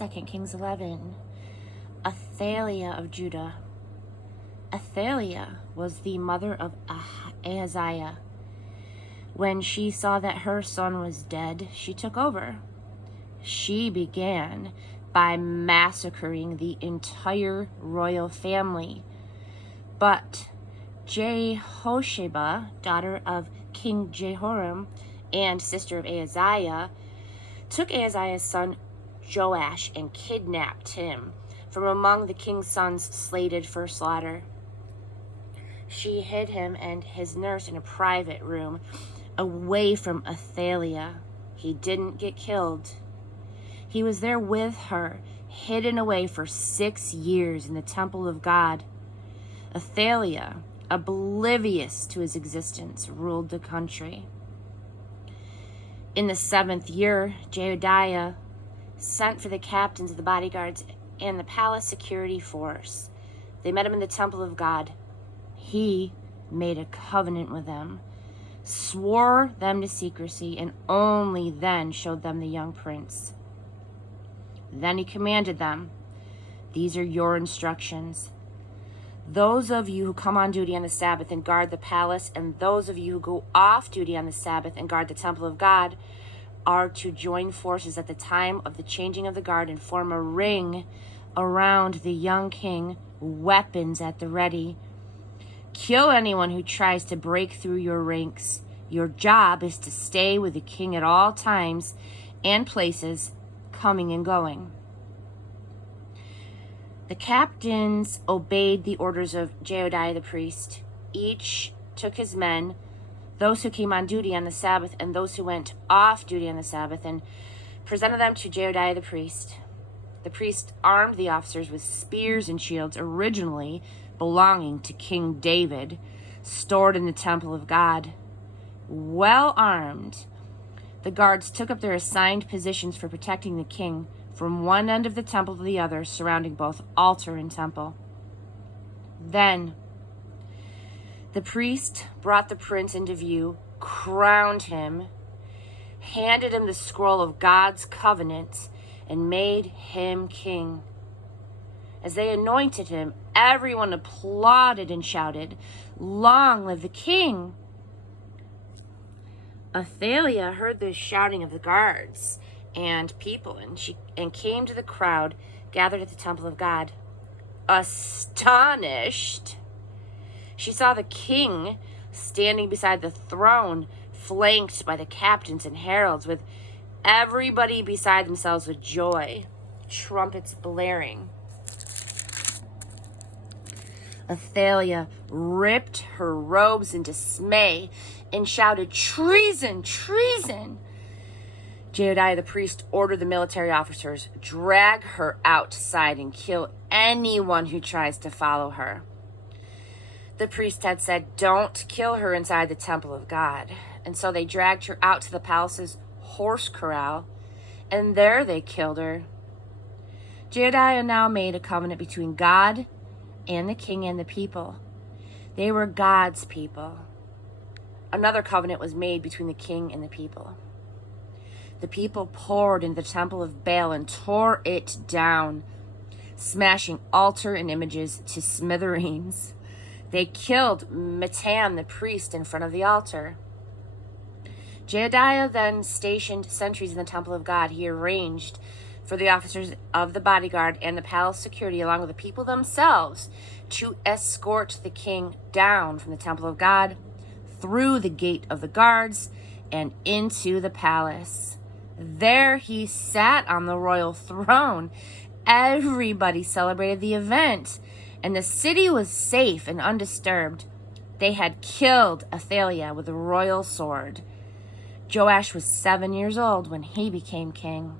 2 Kings 11. Athaliah of Judah. Athaliah was the mother of Ahaziah. When she saw that her son was dead, she took over. She began by massacring the entire royal family. But Jehosheba, daughter of King Jehoram and sister of Ahaziah, took Ahaziah's son Joash and kidnapped him from among the king's sons slated for slaughter. She hid him and his nurse in a private room away from Athaliah. He didn't get killed. He was there with her, hidden away for 6 years in the temple of God. Athaliah, oblivious to his existence, ruled the country. In the 7th year, Jedidiah sent for the captains of the bodyguards and the palace security force. They met him in the temple of God. He made a covenant with them, swore them to secrecy, and only then showed them the young prince. Then he commanded them, "These are your instructions. Those of you who come on duty on the Sabbath and guard the palace, and those of you who go off duty on the Sabbath and guard the temple of God, are to join forces at the time of the changing of the guard and form a ring around the young king, weapons at the ready. Kill anyone who tries to break through your ranks. Your job is to stay with the king at all times and places, coming and going." The captains obeyed the orders of Jedidiah the priest. Each took his men, those who came on duty on the Sabbath and those who went off duty on the Sabbath, and presented them to Jedidiah the priest. The priest armed the officers with spears and shields originally belonging to King David, stored in the temple of God. Well armed, the guards took up their assigned positions for protecting the king from one end of the temple to the other, surrounding both altar and temple. Then the priest brought the prince into view, crowned him, handed him the scroll of God's covenant, and made him king. As they anointed him, everyone applauded and shouted, "Long live the king!" Athaliah heard the shouting of the guards and people, and came to the crowd gathered at the temple of God. Astonished, she saw the king standing beside the throne, flanked by the captains and heralds, with everybody beside themselves with joy, trumpets blaring. Athaliah ripped her robes in dismay and shouted, "Treason! Treason!" Jedidiah the priest ordered the military officers, "Drag her outside and kill anyone who tries to follow her." The priest had said, "Don't kill her inside the temple of God." And so they dragged her out to the palace's horse corral, and there they killed her. Jedidiah now made a covenant between God and the king and the people. They were God's people. Another covenant was made between the king and the people. The people poured into the temple of Baal and tore it down, smashing altar and images to smithereens. They killed Mattan the priest in front of the altar. Jedidiah then stationed sentries in the temple of God. He arranged for the officers of the bodyguard and the palace security, along with the people themselves, to escort the king down from the temple of God, through the gate of the guards, and into the palace. There he sat on the royal throne. Everybody celebrated the event, and the city was safe and undisturbed. They had killed Athaliah with a royal sword. Joash was 7 years old when he became king.